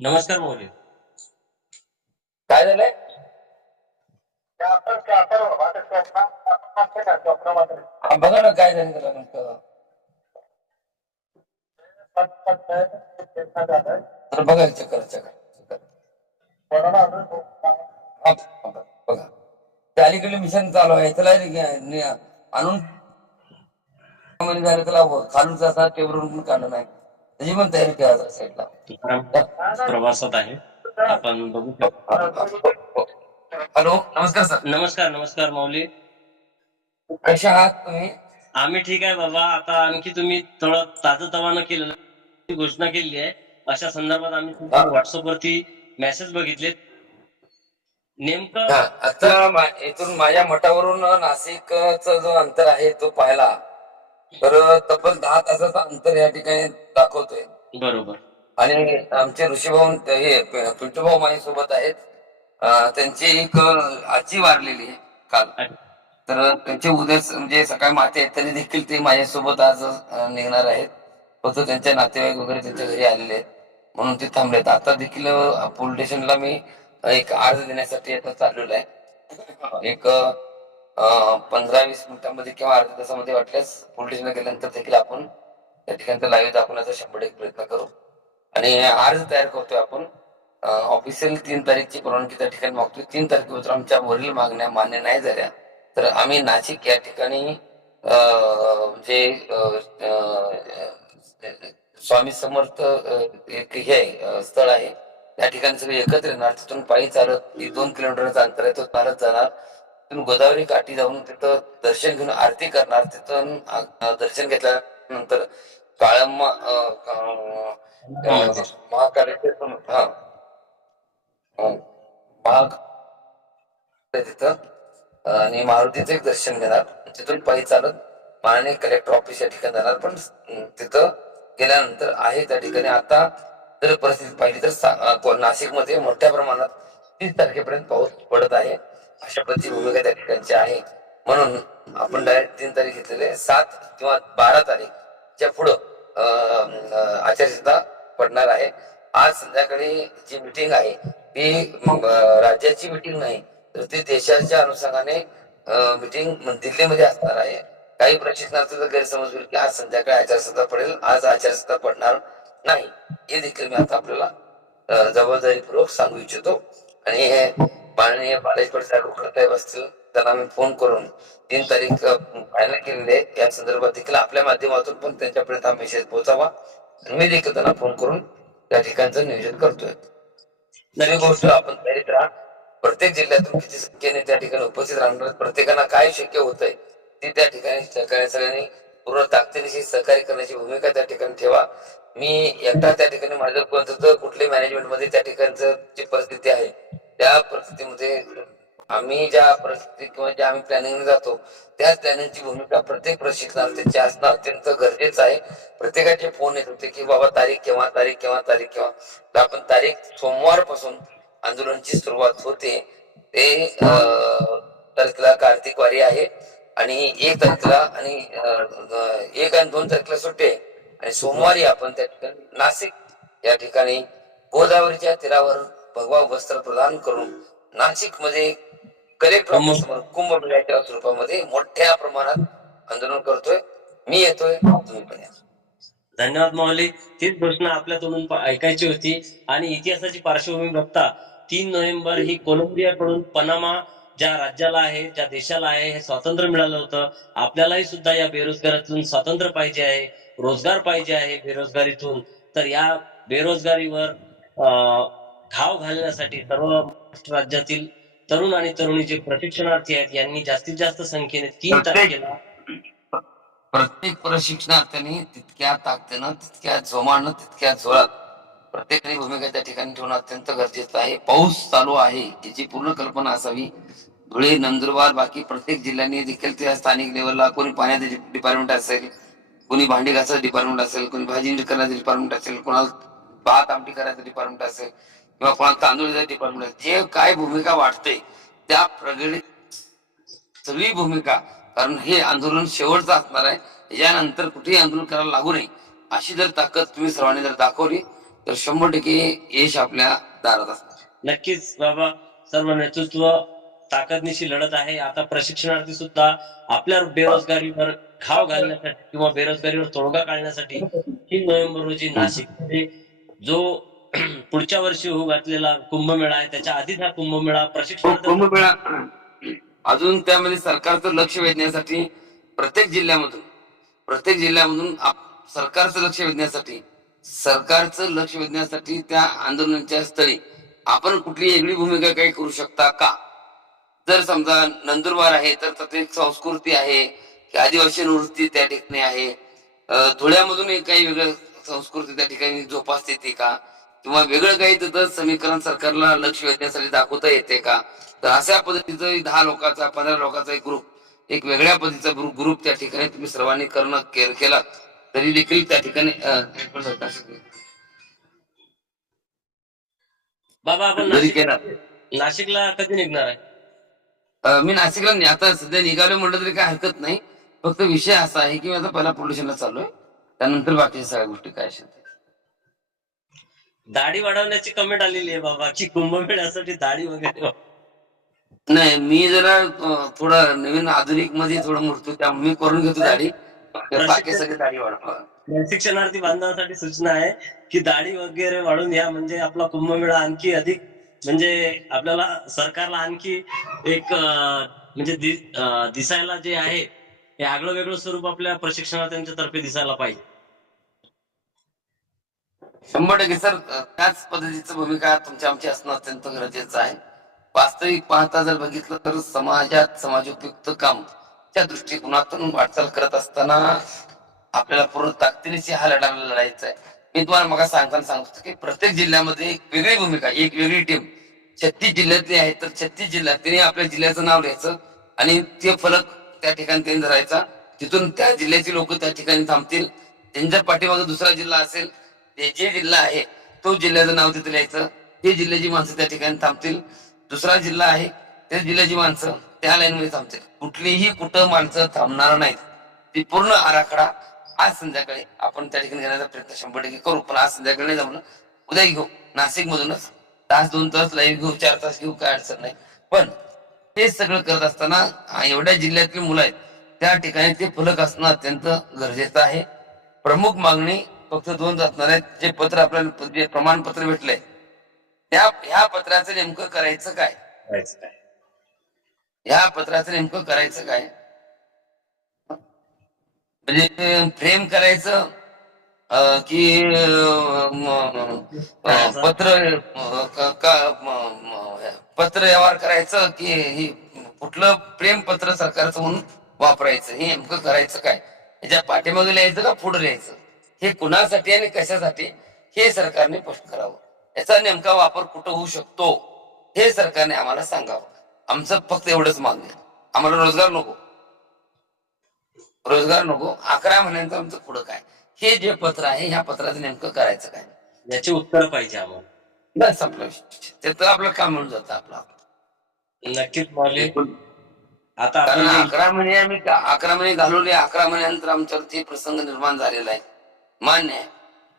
नमस्कार मौली. काय झालंय? बघा ना काय झालं त्याला नेमकं. तर बघा चक्कर चक्कर बघा, ते अलीकडे मिशन चालू आहे. त्याला आणून झालं त्याला खालून असा टेबलवरून पण काढलं नाही. त्याची पण तयारी करा जरा साईडला प्रवासात आहे. आपण बघू हॅलो नमस्कार सर. नमस्कार नमस्कार माऊली. कशा आहात तुम्ही? आम्ही ठीक आहे बाबा. आता आणखी तुम्ही थोडं ताजं तवानं केलेलं घोषणा केली आहे. अशा संदर्भात आम्ही. व्हॉट्सअप वरती मेसेज बघितले नेमकं आता इथून माझ्या मठावरून नाशिकचं जो अंतर आहे तो पाहिला. तर तब्बल दहा तासाचं अंतर या ठिकाणी दाखवतोय. बरोबर. आणि आमचे ऋषीभाऊ हे पिंटूभाऊ माझ्यासोबत आहेत. त्यांची एक आजी वारलेली आहे काल. तर त्यांचे उद्या म्हणजे सकाळी माते आहेत तरी देखील ते माझ्यासोबत आज निघणार आहेत. फक्त त्यांचे नातेवाईक वगैरे त्यांच्या घरी आलेले आहेत. म्हणून ते थांबलेत. आता देखील पोलीस स्टेशनला मी एक अर्ज देण्यासाठी आता चाललेलो आहे एक पंधरा वीस मिनिटांमध्ये किंवा अर्ध्या तासामध्ये वाटल्यास पोलीस गेल्यानंतर देखील आपण त्या ठिकाणी लाईव्ह दाखवण्याचा शंभर एक प्रयत्न करू. आणि अर्ज तयार करतोय आपण. ऑफिशियल तीन तारीखची परवानगी त्या ठिकाणी मागतोय. तीन तारखेपासून आमच्या वरील मागण्या मान्य नाही झाल्या. तर आम्ही नाशिक या ठिकाणी जे म्हणजे, स्वामी समर्थ एक हे आहे, स्थळ आहे. त्या ठिकाणी सगळे एकत्र येणार. तिथून पायी चालत दोन किलोमीटरचा अंतर आहे. तो चालत जाणार. गोदावरी काठी जाऊन तिथं दर्शन घेऊन आरती करणार. तिथून दर्शन घेतल्यानंतर काळम्मा अं, हा. तिथं आणि मारुतीचं एक दर्शन घेणार. तिथून पायी चालत माननीय कलेक्टर ऑफिस या ठिकाणी जाणार. पण तिथं गेल्यानंतर आहे त्या ठिकाणी. आता जर परिस्थिती पाहिली तर नाशिकमध्ये मोठ्या प्रमाणात तीस तारखेपर्यंत पाऊस पडत आहे. अशा पद्धतीची भूमिका त्या ठिकाणची आहे म्हणून आपण डायरेक्ट तीन तारीख घेतलेले सात किंवा बारा तारीखच्या पुढं आचारसंहिता पडणार आहे. आज संध्याकाळी जी मिटिंग आहे ती राज्याची मिटिंग नाही तर ती देशाच्या अनुषंगाने मिटिंग दिल्लीमध्ये असणार आहे. काही प्रशिक्षणार्थी गैरसमज होईल की आज संध्याकाळी आचारसंहिता पडेल आज आचारसंहिता पडणार नाही. हे देखील मी आता आपल्याला जबाबदारीपूर्वक सांगू इच्छितो. आणि हे माननीय बाळेश्वर साहेब साहेब असतील त्यांना मी फोन करून तीन तारीख फायनल केलेली आहे. या संदर्भात देखील आपल्या माध्यमातून पण त्यांच्यापर्यंत हा मेसेज पोहोचावा. मी देखील त्यांना फोन करून त्या ठिकाणचं नियोजन करतोय. नवी गोष्ट आपण तयारीत राहा. प्रत्येक जिल्ह्यातून किती संख्येने त्या ठिकाणी उपस्थित राहणार आहेत, प्रत्येकाला काय शक्य होत आहे ती त्या ठिकाणी सगळ्यांनी पूर्ण ताकदीनिशी सहकार्य करण्याची भूमिका त्या ठिकाणी ठेवा. मी एकटा त्या ठिकाणी माझं कोणतं कुठल्या मॅनेजमेंटमध्ये त्या ठिकाणचं जी परिस्थिती आहे त्या परिस्थितीमध्ये आम्ही ज्या परिस्थिती किंवा ज्या आम्ही प्लॅनिंग जातो त्या प्लॅनिंगची भूमिका प्रत्येक प्रशिक्षणार्थीची असणं अत्यंत गरजेचं आहे. प्रत्येकाचे फोन येत होते की बाबा तारीख केव्हा तारीख केव्हा तारीख केव्हा? तर आपण तारीख सोमवारपासून आंदोलनची सुरुवात होते. ते अं, तारखेला कार्तिक वारी आहे आणि एक तारखेला आणि एक आणि दोन तारखेला सुट्टी आहे. आणि सोमवारी आपण त्या ठिकाणी नाशिक या ठिकाणी गोदावरीच्या तीरावर भगवा वस्त्र प्रदान करून नाशिकमध्ये कलेक्टर कुंभमेळ्याच्या स्वरूपामध्ये मोठ्या प्रमाणात आंदोलन करतोय. मी येतोय तुम्ही पण या. धन्यवाद माऊली. तीच घोषणा आपल्या तोंडून प- ऐकायची होती. आणि इतिहासाची पार्श्वभूमी बघता तीन नोव्हेंबर ही कोलंबियाकडून पनामा ज्या राज्याला आहे ज्या देशाला आहे हे स्वातंत्र्य मिळालं होतं. आपल्यालाही सुद्धा या बेरोजगारीतून स्वातंत्र्य पाहिजे आहे रोजगार पाहिजे आहे बेरोजगारीतून. तर या बेरोजगारीवर अं, घाव घालण्यासाठी सर्व महाराष्ट्र राज्यातील तरुण आणि तरुणी जे प्रशिक्षणार्थी आहेत. यांनी जास्तीत जास्त संख्येने तीन प्रत्येक- तारखेला प्रत्येक प्रशिक्षणार्थ्यांनी तितक्या ताकदीनं तितक्या जोमानं तितक्या जोरात प्रत्येकाने भूमिका त्या ठिकाणी ठेवणं अत्यंत गरजेचं आहे. पाऊस चालू आहे याची पूर्ण कल्पना असावी. धुळे नंदुरबार बाकी प्रत्येक जिल्ह्यांनी देखील त्या स्थानिक लेवलला कोणी पाण्याचे डिपार्टमेंट असेल कोणी भांडी घासाचं डिपार्टमेंट असेल कोणी भाजी करण्याचं डिपार्टमेंट असेल कोणाला भात आमटी करायचं डिपार्टमेंट असेल किंवा कोणाला तांदूळ डिपार्टमेंट असेल जे काय भूमिका वाटते त्या प्रगणित सगळी भूमिका कारण हे आंदोलन शेवटचं असणार आहे यानंतर कुठेही आंदोलन करायला लागू नये अशी जर ताकद तुम्ही सर्वांनी जर दाखवली तर शंभर टक्के यश आपल्या दारात असणार. नक्कीच बाबा सर्व नेतृत्व ताकदनिशी लढत आहे. आता प्रशिक्षणार्थी सुद्धा आपल्या बेरोजगारीवर घाव घालण्यासाठी किंवा बेरोजगारीवर तोडगा काढण्यासाठी तीन नोव्हेंबर रोजी नाशिकमध्ये जो पुढच्या वर्षी होऊ घातलेला कुंभमेळा आहे. त्याच्या आधीच हा कुंभमेळा प्रशिक्षण कुंभमेळा अजून त्यामध्ये सरकारचं लक्ष वेधण्यासाठी प्रत्येक जिल्ह्यामधून प्रत्येक जिल्ह्यामधून सरकारचं लक्ष वेधण्यासाठी सरकारचं लक्ष वेधण्यासाठी त्या आंदोलनाच्या स्थळी आपण कुठली वेगळी भूमिका काही करू शकता का? जर समजा नंदुरबार आहे तर तिथे संस्कृती आहे की आदिवासी नृत्य त्या ठिकाणी आहे. धुळ्यामधून एक काही वेगळं संस्कृती त्या ठिकाणी जोपासते ती का? किंवा वेगळं काही तिथं समीकरण सरकारला लक्ष वेधण्यासाठी दाखवता येते का? तर अशा पद्धतीचं दहा लोकांचा पंधरा लोकांचा एक ग्रुप एक वेगळ्या पद्धतीचा ग्रुप ग्रुप त्या ठिकाणी तुम्ही सर्वांनी करणं केला तरी देखील त्या ठिकाणी बाबा आपण नाशिकला कधी निघणार आहे? मी नाशिकला आता सध्या निघालो म्हटलं तरी काय हरकत नाही. फक्त विषय असा आहे की मी आता पहिला पोल्युशनला चाललोय. त्यानंतर बाकीच्या सगळ्या गोष्टी काय असेल ते. दाढी वाढवण्याची कमेंट आलेली आहे बाबा की कुंभमेळ्यासाठी दाढी वगैरे नाही मी जरा थोडं नवीन आधुनिकमध्ये थोडं मूर्ती त्यामुळे मी करून घेतो दाढी. बाकी सगळे दाढी वाढवा. शिक्षणार्थी बांधवांसाठी सूचना आहे की दाढी वगैरे वाढून या म्हणजे आपला कुंभमेळा आणखी अधिक म्हणजे आपल्याला सरकारला आणखी एक म्हणजे दिसायला जे आहे हे आगळं वेगळं स्वरूप आपल्या प्रशिक्षणार्थ्यांच्या तर्फे दिसायला पाहिजे. शंभर टक्के सर. त्याच पद्धतीची भूमिका तुमच्या आमची असणं अत्यंत गरजेचं आहे. वास्तविक पाहता जर बघितलं तर समाजात समाजोपयुक्त काम त्या दृष्टिकोनातून वाटचाल करत असताना आपल्याला पूर्ण ताकदीनिशी हा लढा लढायचा आहे मी तुम्हाला मग सांगताना सांगतो की प्रत्येक जिल्ह्यामध्ये एक वेगळी भूमिका एक वेगळी टीम छत्तीस जिल्ह्यातली आहे तर छत्तीस जिल्ह्यात तिने आपल्या जिल्ह्याचं नाव लिहायचं आणि ते फलक त्या ठिकाणी त्यांनी धरायचा तिथून त्या जिल्ह्याची लोक त्या ठिकाणी थांबतील. त्यांच्या पाठीमागे दुसरा जिल्हा असेल ते जे जिल्हा आहे तो जिल्ह्याचं नाव तिथे लिहायचं. ते जिल्ह्याची माणसं त्या ठिकाणी थांबतील दुसरा जिल्हा आहे त्या जिल्ह्याची माणसं त्या लाईन मध्ये थांबतील. कुठलीही कुठं माणसं थांबणार नाहीत. ती पूर्ण आराखडा आज संध्याकाळी आपण त्या ठिकाणी घेण्याचा प्रयत्न शंभर टक्के करू. पण आज संध्याकाळी नाही जमलं. उद्या घेऊ. नाशिक मधूनच तास दोन तास लाईव्ह घेऊ चार तास घेऊ काय अडचण नाही. पण ते सगळं करत असताना एवढ्या जिल्ह्यातली मुलं आहेत त्या ठिकाणी ते फलक असणं अत्यंत गरजेचं आहे. प्रमुख मागणी फक्त दोन असणार आहेत जे पत्र आपल्याला जे प्रमाणपत्र भेटलंय. त्या ह्या पत्राचं नेमकं करायचं काय? ह्या पत्राचं नेमकं करायचं काय? म्हणजे फ्रेम करायचं की पत्र पत्र व्यवहार करायचं की हे कुठलं प्रेम पत्र सरकारचं म्हणून वापरायचं हे नेमकं करायचं काय? याच्या पाठीमागे लिहायचं का पुढे लिहायचं? हे कुणासाठी आणि कशासाठी? हे सरकारने स्पष्ट करावं. याचा नेमका वापर कुठं होऊ शकतो? हे सरकारने आम्हाला सांगावं. आमचं फक्त एवढंच मागणं. आम्हाला रोजगार नको. रोजगार नको. अकरा महिन्यांचं आमचं पुढं काय? हे जे पत्र आहे ह्या पत्राचं नेमकं करायचं काय? याची उत्तर पाहिजे आम्हाला. बस विषय. ते तर आपलं काम मिळून जातं आपलं. नक्कीच आता कारण आपण जे- अकरा महिने आम्ही अकरा महिने घालवले अकरा महिन्यानंतर आमच्यावरती प्रसंग निर्माण झालेला आहे. मान्य आहे.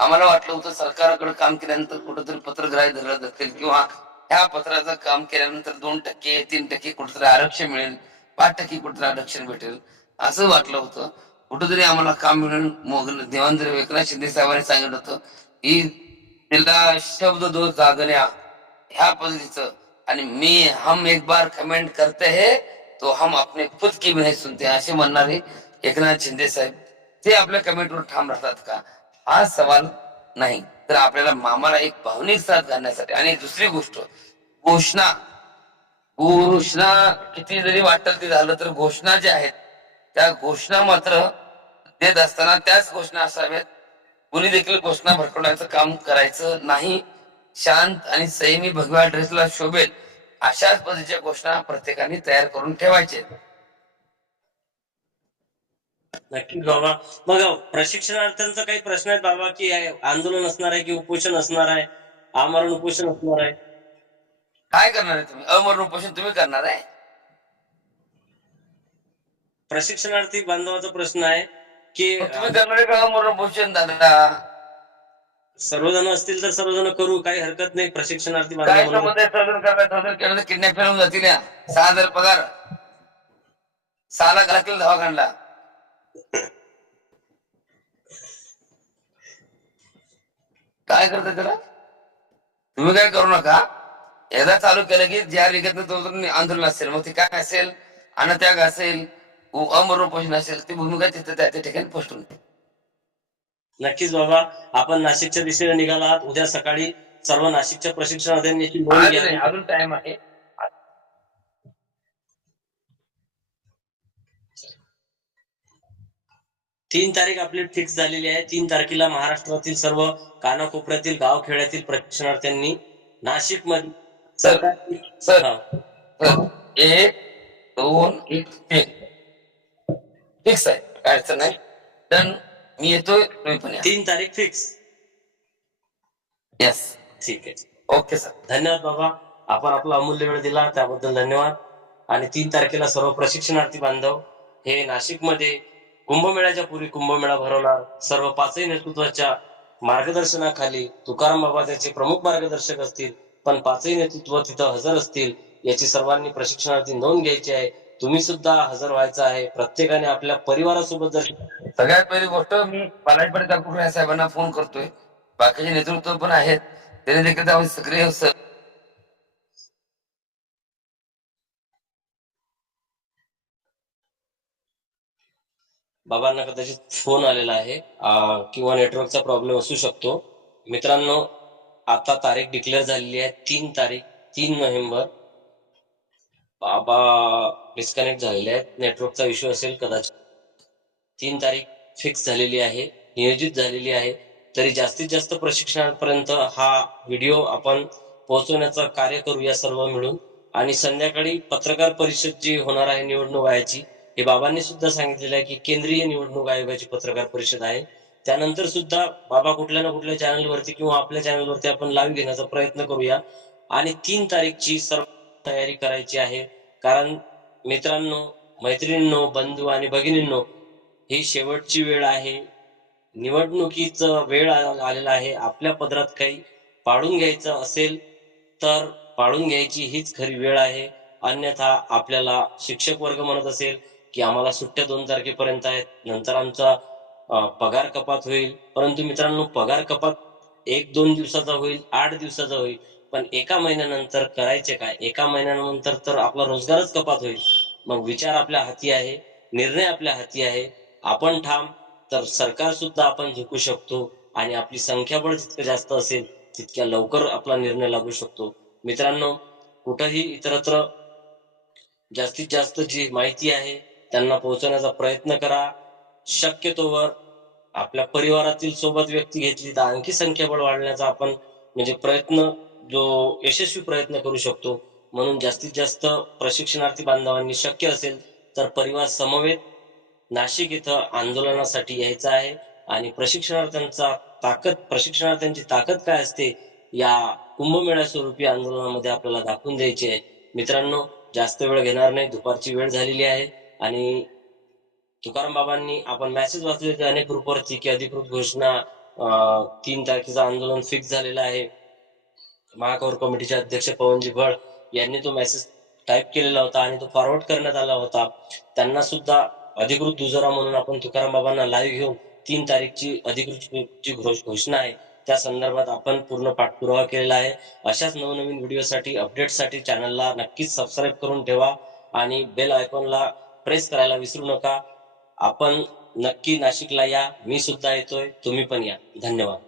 आम्हाला वाटलं होतं सरकारकडे काम केल्यानंतर कुठेतरी पत्रग्राही धरलं जातील किंवा ह्या पत्राचं काम केल्यानंतर दोन टक्के तीन टक्के कुठेतरी आरक्षण मिळेल पाच टक्के कुठेतरी आरक्षण भेटेल असं वाटलं होतं. कुठेतरी आम्हाला काम मिळून मग एकनाथ शिंदे साहेबांनी सांगितलं होतं की तिला शब्द दो जागण्या ह्या पद्धतीचं. आणि मी हम एक बार कमेंट करते है तो हम अपने खुद की भी सुनते असे म्हणणारे एकनाथ शिंदे साहेब. ते आपल्या कमेंटवर ठाम राहतात का? हा सवाल नाही. तर आपल्याला मामाला एक भावनिक साथ घालण्यासाठी आणि दुसरी गोष्ट घोषणा. घोषणा किती जरी वाटत ते झालं तर घोषणा ज्या आहेत त्या घोषणा मात्र देत असताना त्याच घोषणा असाव्यात. कुणी देखील घोषणा भरकवण्याचं काम करायचं नाही. शांत आणि संयमी भगव्या ड्रेसला शोभेल अशाच पद्धतीच्या घोषणा प्रत्येकाने तयार करून ठेवायचे. नक्कीच बाबा. मग प्रशिक्षणार्थ्यांचा काही प्रश्न आहेत बाबा की आंदोलन असणार आहे की उपोषण असणार आहे? आमरण उपोषण असणार आहे? काय करणार आहे तुम्ही? अमरण उपोषण तुम्ही करणार आहे? प्रशिक्षणार्थी बांधवाचा प्रश्न आहे की तुम्ही करणार आहे का अमरण उपोषण दादा? सर्वजण असतील तर सर्वजण करू काही हरकत नाही प्रशिक्षणार्थी आहे? किडनॅप फेलून जातील सहा हजार पगार. सहाला घातील दवाखान्याला. काय करता त्याला? तुम्ही काय करू नका. एकदा चालू केलं की ज्या विगत तो आंदोलन असेल मग ते काय असेल? अनत्याग असेल अमरोपोषण असेल ती भूमिका तिथे त्या त्या ठिकाणी पोस्ट होईल नक्कीच बाबा आपण नाशिकच्या दिशेने निघाला आहात उद्या सकाळी सर्व नाशिकच्या प्रशिक्षणार्थ्यांनी नाही, अजून टाइम आहे. तीन तारीख आपली फिक्स झालेली आहे. तीन तारखेला महाराष्ट्रातील सर्व कानाकोपऱ्यातील गाव खेड्यातील प्रशिक्षणार्थ्यांनी नाशिकमध्ये सर एक दोन फिक्स आहे. काय अडचण नाही. डन मी येतोय. तुम्ही पण या. तीन तारीख फिक्स येस ठीक आहे. ओके सर धन्यवाद बाबा. आपण आपला अमूल्य वेळ दिला. त्याबद्दल धन्यवाद. आणि तीन तारखेला सर्व प्रशिक्षणार्थी बांधव हे नाशिकमध्ये कुंभमेळ्याच्या पूर्वी कुंभमेळा भरवणार सर्व पाचही नेतृत्वाच्या मार्गदर्शनाखाली तुकाराम बाबा त्याचे प्रमुख मार्गदर्शक असतील पण पाचही नेतृत्व तिथं हजर असतील याची सर्वांनी प्रशिक्षणार्थी नोंद घ्यायची आहे. तुम्ही सुद्धा हजर व्हायचं आहे. प्रत्येकाने आपल्या परिवारासोबत जर सगळ्यात पहिली गोष्ट मी बालाजीपडे साहेबांना फोन करतोय. बाकीचे नेतृत्व पण आहेत. त्यांनी देखील सक्रिय बाबांना कदाचित फोन आलेला आहे किंवा नेटवर्कचा प्रॉब्लेम असू शकतो. मित्रांनो आता तारीख डिक्लेअर झालेली आहे तीन तारीख तीन नोव्हेंबर. बाबा डिस्कनेक्ट झालेले आहेत नेटवर्कचा इश्यू असेल कदाचित. तीन तारीख फिक्स झालेली आहे नियोजित झालेली आहे. तरी जास्तीत जास्त प्रशिक्षणापर्यंत हा व्हिडिओ आपण पोहोचवण्याचं कार्य करूया सर्व मिळून. आणि संध्याकाळी पत्रकार परिषद जी होणार आहे निवडणूक व्हायची हे बाबांनी सुद्धा सांगितलेलं आहे की केंद्रीय निवडणूक आयोगाची पत्रकार परिषद आहे. त्यानंतर सुद्धा बाबा कुठल्या ना कुठल्या चॅनलवरती किंवा आपल्या चॅनलवरती आपण लाईव्ह घेण्याचा प्रयत्न करूया. आणि तीन तारीखची सर्व तयारी करायची आहे. कारण मित्रांनो मैत्रिणींनो बंधू आणि भगिनींनो ही शेवटची वेळ आहे. निवडणुकीचं वेळ आलेला आहे. आपल्या पदरात काही पाडून घ्यायचं असेल तर पाडून घ्यायची हीच खरी वेळ आहे. अन्यथा आपल्याला शिक्षक वर्ग म्हणत असेल की आम्हाला सुट्ट्या दोन तारखेपर्यंत आहेत. नंतर आमचा पगार कपात होईल. परंतु मित्रांनो पगार कपात एक दोन दिवसाचा होईल आठ दिवसाचा होईल. पण एका महिन्यानंतर करायचे काय? एका महिन्यानंतर तर आपला रोजगारच कपात होईल. मग विचार आपल्या हाती आहे. निर्णय आपल्या हाती आहे. आपण ठाम तर सरकार सुद्धा आपण झुकू शकतो. आणि आपली संख्याबळ जितकं जास्त असेल तितक्या लवकर आपला निर्णय लागू शकतो. मित्रांनो कुठंही इतरत्र जास्तीत जास्त जी माहिती आहे त्यांना पोहोचवण्याचा प्रयत्न करा. शक्यतोवर आपल्या परिवारातील सोबत व्यक्ती घेतली तर आणखी संख्याबळ वाढण्याचा आपण म्हणजे प्रयत्न जो यशस्वी प्रयत्न करू शकतो. म्हणून जास्तीत जास्त प्रशिक्षणार्थी बांधवांनी शक्य असेल तर परिवार समवेत नाशिक इथं आंदोलनासाठी यायचं आहे. आणि प्रशिक्षणार्थ्यांचा ताकद प्रशिक्षणार्थ्यांची ताकद काय असते या कुंभमेळा स्वरूपी आंदोलनामध्ये आपल्याला दाखवून द्यायची आहे. मित्रांनो जास्त वेळ घेणार नाही. दुपारची वेळ झालेली आहे. आणि तुकाराम बाबांनी आपण मेसेज वाचले होते अनेक ग्रुपवरती की अधिकृत घोषणा तीन तारखेचं आंदोलन फिक्स झालेलं आहे. महापौर कमिटीचे अध्यक्ष पवनजी भळ यांनी तो मेसेज टाईप केलेला होता आणि तो फॉरवर्ड करण्यात आला होता. त्यांना सुद्धा अधिकृत दुजोरा म्हणून आपण तुकाराम बाबांना लाईव्ह घेऊन तीन तारीखची अधिकृत जी घोष- घोषणा आहे त्या संदर्भात आपण पूर्ण पाठपुरावा केलेला आहे. अशाच नवनवीन व्हिडिओसाठी अपडेटसाठी चॅनलला नक्कीच सबस्क्राईब करून ठेवा आणि बेल आयकॉनला प्रेस करायला विसरू नका. आपण नक्की नाशिकला या. मी सुद्धा येतोय. तुम्ही पण या. धन्यवाद.